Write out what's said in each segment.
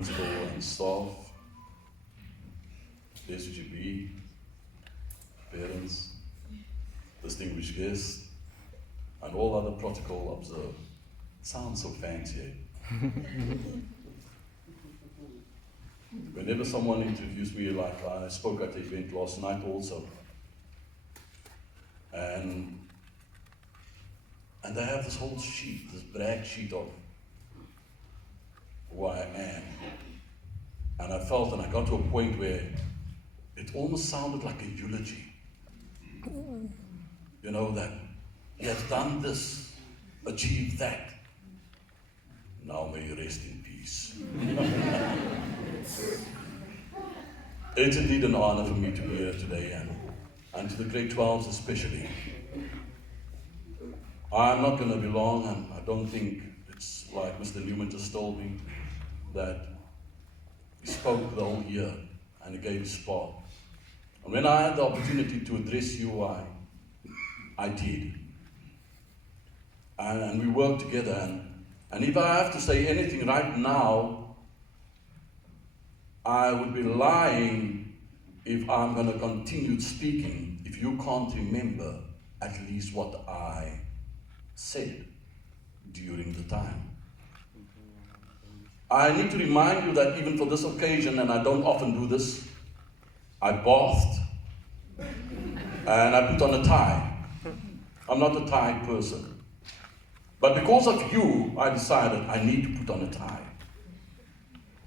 principal and staff, SGB, parents, distinguished guests, and all other protocol observed. It sounds so fancy. Whenever someone introduced me, like I spoke at the event last night also, and they have this whole sheet, this brag sheet of who I am. And I felt, and I got to a point where it almost sounded like a eulogy. You know, that he has done this, achieved that. Now may you rest in peace. It's indeed an honor for me to be here today, and to the grade 12s especially. I'm not going to be long, and I don't think it's like Mr. Newman just told me, that he spoke the whole year and he gave his part. And when I had the opportunity to address you, I did. And we worked together. And if I have to say anything right now, I would be lying if I'm going to continue speaking if you can't remember at least what I said during the time. I need to remind you that even for this occasion, and I don't often do this, I bathed and I put on a tie. I'm not a tie person. But because of you, I decided I need to put on a tie.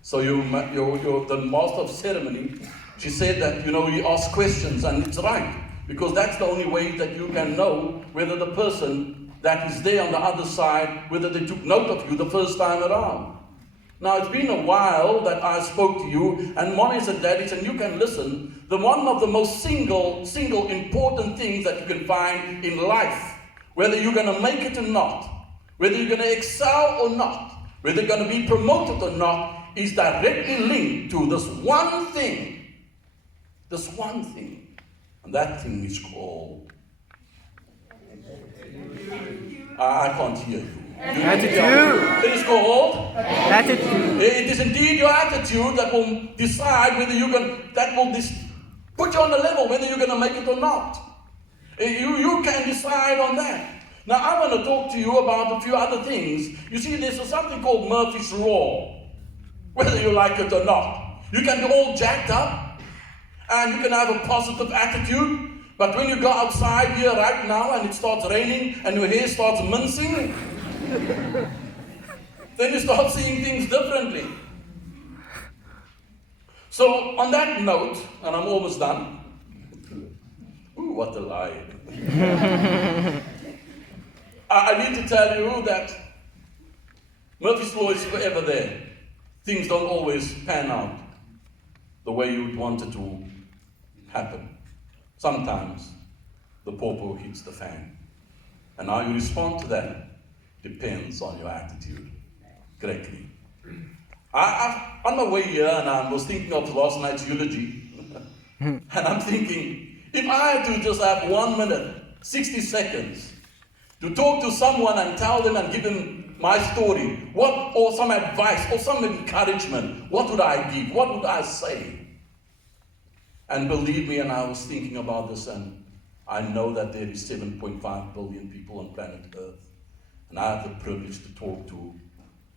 So the master of ceremony, she said that, you ask questions, and it's right, because that's the only way that you can know whether the person that is there on the other side, whether they took note of you the first time around. Now, it's been a while that I spoke to you, and mommies and daddies, and you can listen. One of the most single important things that you can find in life, whether you're going to make it or not, whether you're going to excel or not, whether you're going to be promoted or not, is directly linked to this one thing. This one thing. And that thing is called... I can't hear you. Attitude. It is called Attitude. It is indeed your attitude that will decide whether put you on the level, whether you're going to make it or not. You can decide on that. Now, I want to talk to you about a few other things. You see, there's something called Murphy's Law, whether you like it or not. You can be all jacked up, and you can have a positive attitude, but when you go outside here right now and it starts raining and your hair starts mincing, then you start seeing things differently. So on that note, and I'm almost done. Ooh, what a lie. I need to tell you that Murphy's Law is forever there. Things don't always pan out the way you'd want it to happen. Sometimes the pawpaw hits the fan. And how you respond to that depends on your attitude. Gregory. On my way here, and I was thinking of last night's eulogy, and I'm thinking, if I had to just have 1 minute, 60 seconds, to talk to someone and tell them and give them my story, or some advice, or some encouragement, what would I give? What would I say? And believe me, and I was thinking about this, and I know that there is 7.5 billion people on planet Earth, and I have the privilege to talk to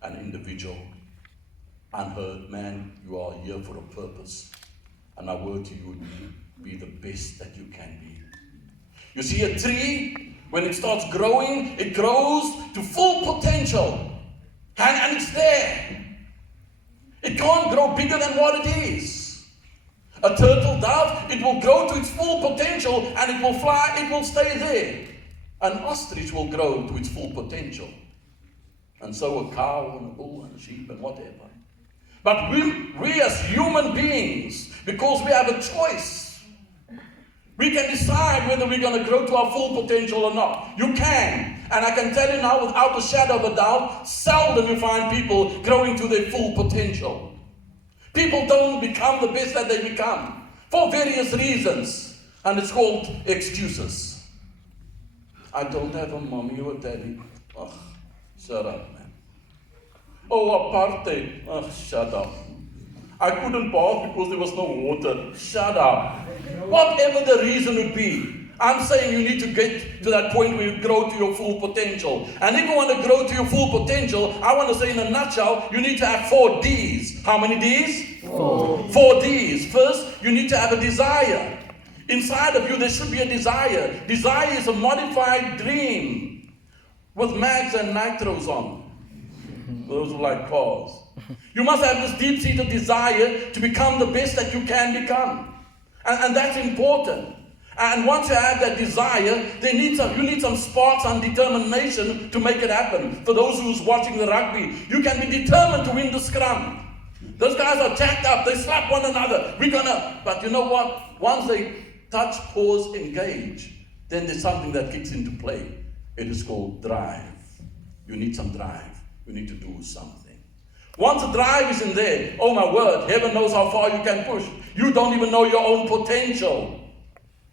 an individual, unheard. Man, you are here for a purpose, and my word to you would be the best that you can be. You see, a tree, when it starts growing, it grows to full potential, and it's there. It can't grow bigger than what it is. A turtle dove, it will grow to its full potential, and it will fly, it will stay there. An ostrich will grow to its full potential. And so a cow and a bull and a sheep and whatever. But we as human beings, because we have a choice, we can decide whether we're going to grow to our full potential or not. You can. And I can tell you now, without a shadow of a doubt, seldom you find people growing to their full potential. People don't become the best that they become for various reasons. And it's called excuses. I don't have a mommy or daddy. Oh, shut up, man. Oh, apartheid. Oh, shut up. I couldn't bath because there was no water. Shut up. Whatever the reason would be, I'm saying you need to get to that point where you grow to your full potential. And if you want to grow to your full potential, I want to say in a nutshell, you need to have 4 Ds. How many Ds? 4. 4 Ds. First, you need to have a desire. Inside of you, there should be a desire. Desire is a modified dream with mags and nitros on. Those are like cars. You must have this deep-seated desire to become the best that you can become. And that's important. And once you have that desire, you need some sparks and determination to make it happen. For those who's watching the rugby, you can be determined to win the scrum. Those guys are jacked up. They slap one another. But you know what? Once they touch, pause, engage, then there's something that kicks into play. It is called drive. You need some drive. You need to do something. Once the drive is in there, oh my word, heaven knows how far you can push. You don't even know your own potential.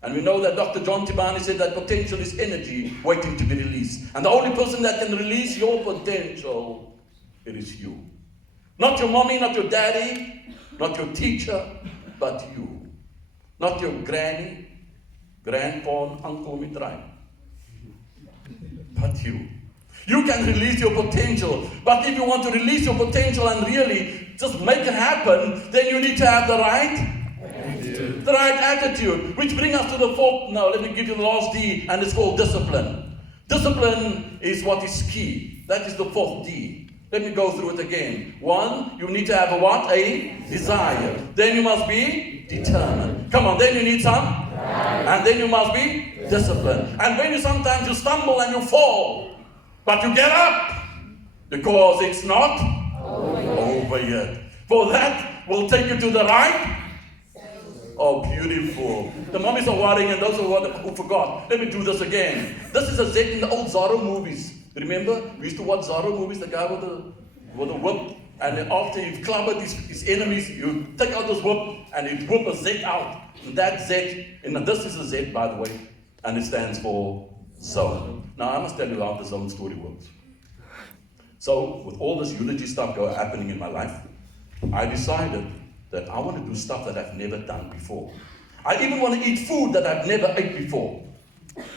And we know that Dr. John Tibani said that potential is energy waiting to be released. And the only person that can release your potential, it is you. Not your mommy, not your daddy, not your teacher, but you. Not your granny, grandpa, uncle, mitrai, but you. You can release your potential. But if you want to release your potential and really just make it happen, then you need to have the right attitude. Which brings us to the 4th. Now, let me give you the last D, and it's called discipline. Discipline is what is key. That is the 4th D. Let me go through it again. 1, you need to have a what? A desire. Then you must be determined. Come on, then you need some. And then you must be disciplined. And when sometimes you stumble and you fall, but you get up, because it's not over yet. For that will take you to the right. Oh, beautiful. The mummies are worrying, and those who forgot. Let me do this again. This is a Z in the old Zorro movies. Remember? We used to watch Zorro movies, the guy with the whip. And then after you've clobbered his enemies, you take out this whip, and you whip a Z out. And that Z, and this is a Z, by the way, and it stands for zone. Now, I must tell you how the zone story works. So, with all this eulogy stuff happening in my life, I decided that I want to do stuff that I've never done before. I even want to eat food that I've never ate before.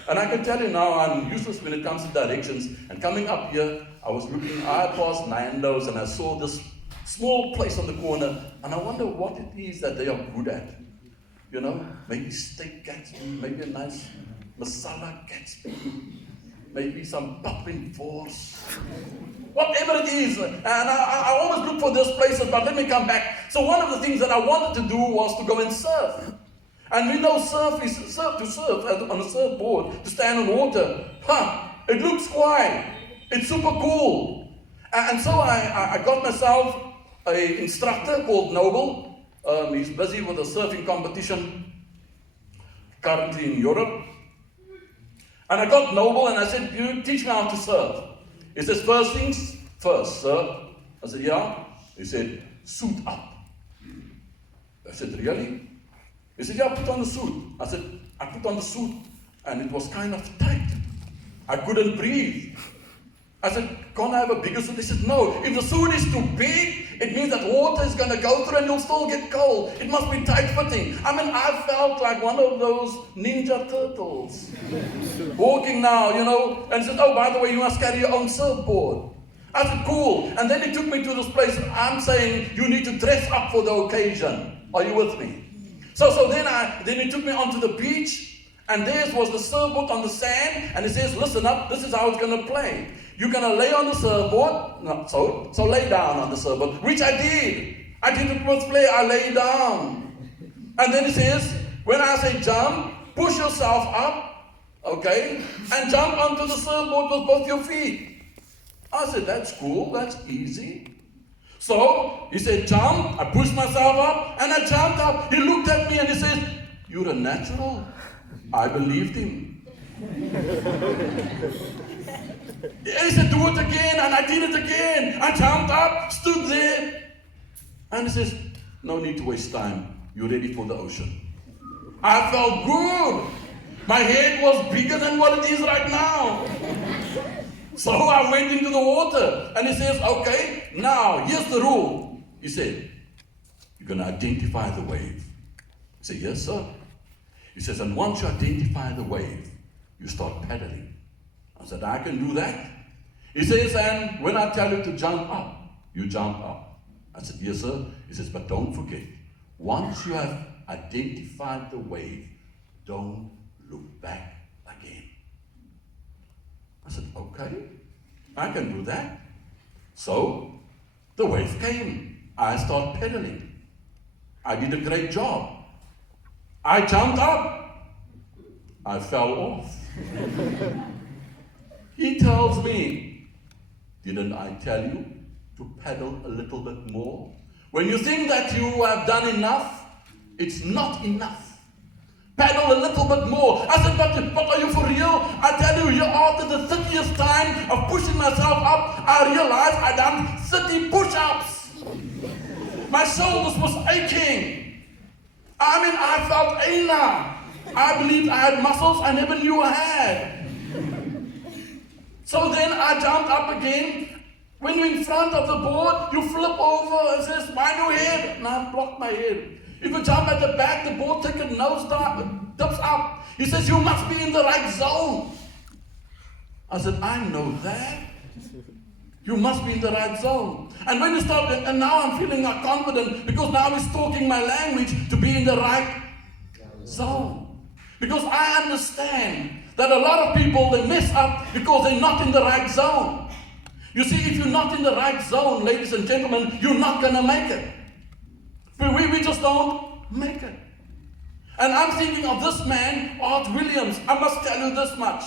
And I can tell you now, I'm useless when it comes to directions. And coming up here, I passed Nando's, and I saw this small place on the corner, and I wonder what it is that they are good at. You know, maybe steak Gatsby, maybe a nice masala Gatsby, maybe some popping force, whatever it is. And I always look for those places, but let me come back. So one of the things that I wanted to do was to go and surf. And we know surf on a surfboard, to stand on water. It looks quiet. It's super cool. And so I got myself an instructor called Noble. He's busy with a surfing competition currently in Europe. And I got Noble, and I said, you teach me how to surf. He says, first things first, sir. I said, yeah. He said, suit up. I said, really? He said, yeah, put on the suit. I said, I put on the suit, and it was kind of tight. I couldn't breathe. I said, can't I have a bigger suit? He said, no. If the suit is too big, it means that water is going to go through and you'll still get cold. It must be tight-fitting. I mean, I felt like one of those Ninja Turtles. Walking now, you know. And he said, oh, by the way, you must carry your own surfboard. I said, cool. And then he took me to this place. I'm saying, you need to dress up for the occasion. Are you with me? So then he took me onto the beach, and there was the surfboard on the sand, and he says, listen up, this is how it's going to play. You're going to lay on the surfboard, so lay down on the surfboard, which I did. I did it with play, I lay down. And then he says, when I say jump, push yourself up, okay, and jump onto the surfboard with both your feet. I said, that's cool, that's easy. So, he said, jump. I pushed myself up, and I jumped up. He looked at me and he said, you're a natural. I believed him. He said, do it again, and I did it again. I jumped up, stood there, and he says, no need to waste time. You're ready for the ocean. I felt good. My head was bigger than what it is right now. So I went into the water, and he says, okay, now, here's the rule. He said, You're going to identify the wave. I say, yes, sir. He says, and once you identify the wave, you start paddling. I said, I can do that. He says, and when I tell you to jump up, you jump up. I said, yes, sir. He says, but don't forget, once you have identified the wave, don't look back again. I said, okay, I can do that. So, the wave came. I started pedaling. I did a great job. I jumped up. I fell off. He tells me, didn't I tell you to paddle a little bit more? When you think that you have done enough, it's not enough. Paddle a little bit more. I said, but are you for real? I tell you, after the 30th time of pushing myself up, I realized I done 30 push-ups. My shoulders was aching. I mean, I felt aina. I believed I had muscles I never knew I had. So then I jumped up again. When you're in front of the board, you flip over and says, mind your head. And I blocked my head. If you jump at the back, the board ticket nose dips up. He says, you must be in the right zone. I said, I know that. You must be in the right zone. And when you start, and now I'm feeling confident because now he's talking my language to be in the right zone. Because I understand that a lot of people, they mess up because they're not in the right zone. You see, if you're not in the right zone, ladies and gentlemen, you're not going to make it. We just don't make it. And I'm thinking of this man, Art Williams. I must tell you this much.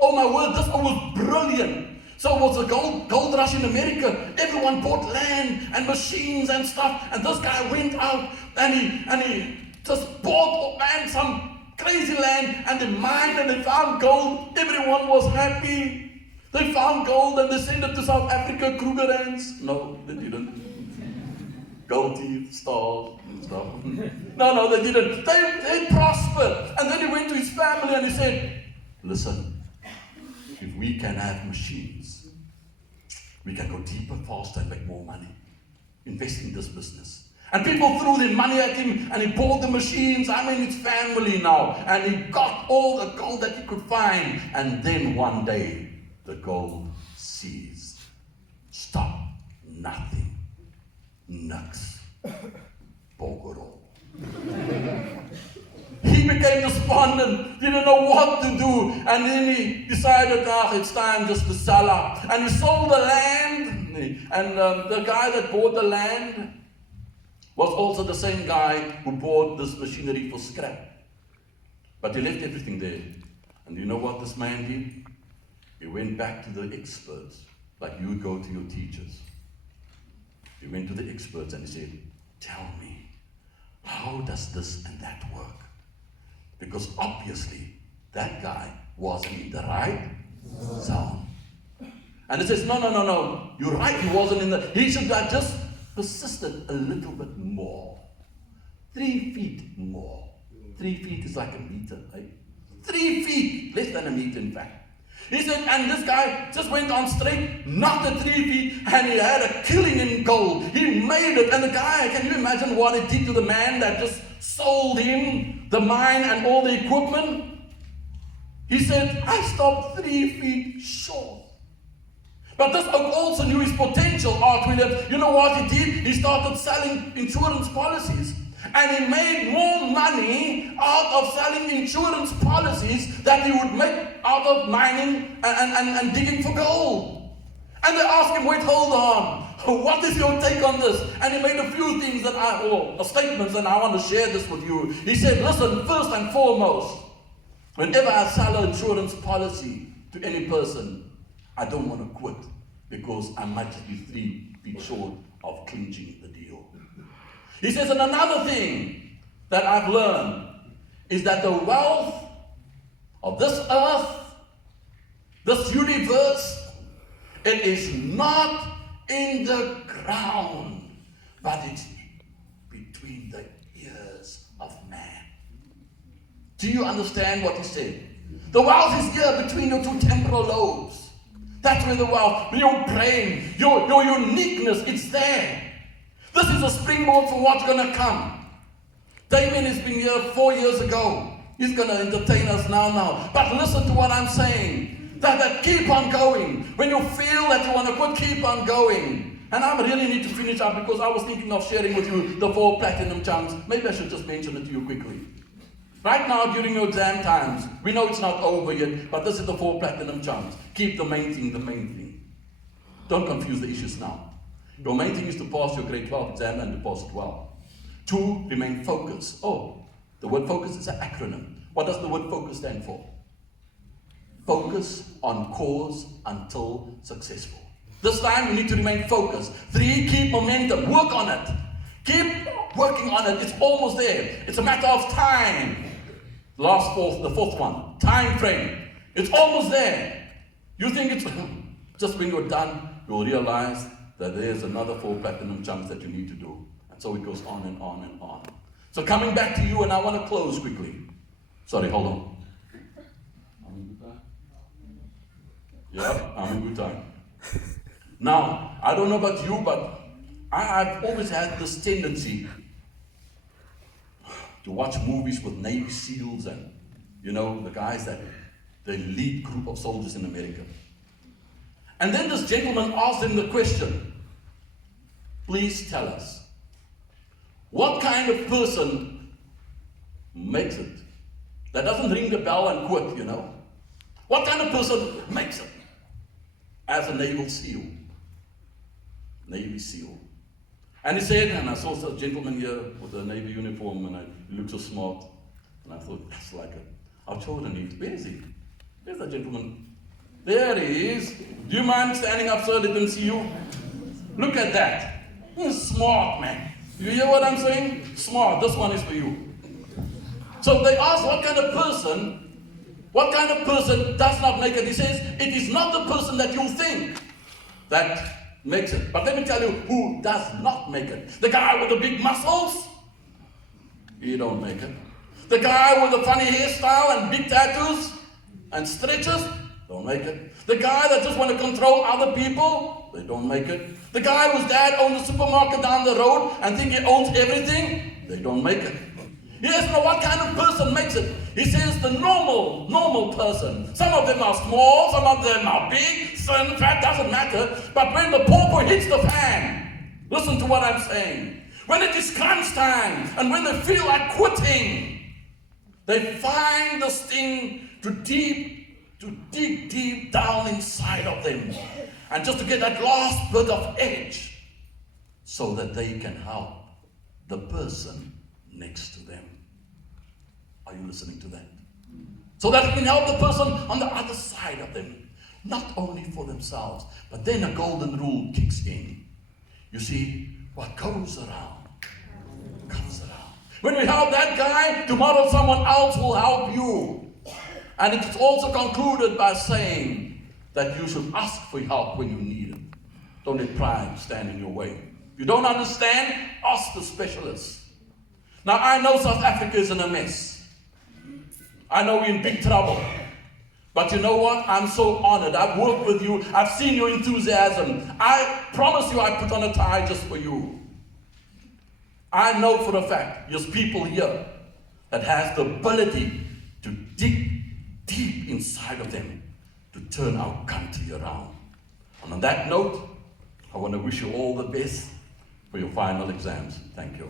Oh my word, this was brilliant. So it was a gold rush in America. Everyone bought land and machines and stuff. And this guy went out and he just bought land, some crazy land, and they mined and they found gold. Everyone was happy. They found gold and they sent it to South Africa, Krugerrands. No, they didn't. Gold teeth, stars, and stuff. No, they didn't. They prospered. And then he went to his family and he said, listen, if we can have machines, we can go deeper, faster, and make more money. Invest in this business. And people threw their money at him and he bought the machines. I mean, it's family now. And he got all the gold that he could find. And then one day, the gold ceased. Stop. Nothing. Niks. Bogoro. He became despondent, didn't know what to do, and then he decided, it's time just to sell up. And he sold the land, and the guy that bought the land was also the same guy who bought this machinery for scrap. But he left everything there. And you know what this man did? He went back to the experts, like you would go to your teachers. He went to the experts and he said, tell me, how does this and that work? Because obviously, that guy wasn't in the right zone. And he says, no, you're right, he wasn't in the, he should have just persisted a little bit more. 3 feet more. 3 feet is like a meter, right? 3 feet, less than a meter in fact. He said, and this guy just went on straight, knocked the 3 feet, and he had a killing in gold. He made it, and the guy, can you imagine what it did to the man that just sold him the mine and all the equipment? He said, I stopped 3 feet short. But this oak also knew his potential, Art Williams. You know what he did? He started selling insurance policies. And he made more money out of selling insurance policies than he would make out of mining and digging for gold. And they asked him, wait, hold on. What is your take on this? And he made a few things statements, and I want to share this with you. He said, listen, first and foremost, whenever I sell an insurance policy to any person, I don't want to quit because I might just be 3 feet short of clinching the deal. He says, and another thing that I've learned is that the wealth of this earth, this universe, it is not in the ground, but it's between the ears of man. Do you understand what he said? The wealth is here between your two temporal lobes. That's where the wealth, your brain, your uniqueness, it's there. This is is a springboard for what's going to come. Damien has been here 4 years ago. He's going to entertain us now. But listen to what I'm saying. That keep on going. When you feel that you want to quit, keep on going. And I really need to finish up because I was thinking of sharing with you the 4 platinum chunks. Maybe I should just mention it to you quickly. Right now, during your exam times, we know it's not over yet, but this is the 4 platinum chunks. Keep the main thing the main thing. Don't confuse the issues now. Your main thing is to pass your grade 12 exam and to pass it well. 2, remain focused. Oh, the word focus is an acronym. What does the word focus stand for? Focus on cause until successful. This time we need to remain focused. 3, keep momentum. Work on it. Keep working on it. It's almost there. It's a matter of time. The fourth one. Time frame. It's almost there. You think it's just when you're done, you'll realize that there's another 4 platinum chunks that you need to do. And so it goes on and on and on. So coming back to you, and I want to close quickly. Sorry, hold on. I'm in good time? Yeah, I'm in good time. Now, I don't know about you, but I've always had this tendency to watch movies with Navy SEALs and, the guys that, the elite group of soldiers in America. And then this gentleman asked him the question, please tell us, what kind of person makes it? That doesn't ring the bell and quit, What kind of person makes it as a naval SEAL? Navy SEAL. And he said, and I saw a gentleman here with a Navy uniform, and he looked so smart. And I thought, that's like our children need. Where is he? Where's that gentleman? There he is. Do you mind standing up so they can see you? Look at that. He's smart, man. You hear what I'm saying? Smart. This one is for you. So they asked what kind of person does not make it. He says, it is not the person that you think that makes it. But let me tell you who does not make it. The guy with the big muscles, he don't make it. The guy with the funny hairstyle and big tattoos and stretches, don't make it. The guy that just want to control other people, they don't make it. The guy whose dad owns a supermarket down the road and think he owns everything, they don't make it. He doesn't know what kind of person makes it. He says the normal person. Some of them are small, some of them are big, thin, fat, doesn't matter. But when the pauper hits the fan, listen to what I'm saying. When it is crunch time and when they feel like quitting, they find this thing to dig deep down inside of them. And just to get that last bit of edge so that they can help the person next to them. Are you listening to that? So that it can help the person on the other side of them. Not only for themselves, but then a golden rule kicks in. You see, what goes around, comes around. When we help that guy, tomorrow someone else will help you. And it's also concluded by saying that you should ask for help when you need it. Don't let pride stand in your way. If you don't understand, ask the specialist. Now, I know South Africa is in a mess. I know we're in big trouble. But you know what? I'm so honored. I've worked with you. I've seen your enthusiasm. I promise you I put on a tie just for you. I know for a fact there's people here that has the ability to dig deep inside of them to turn our country around. And on that note, I want to wish you all the best for your final exams. Thank you.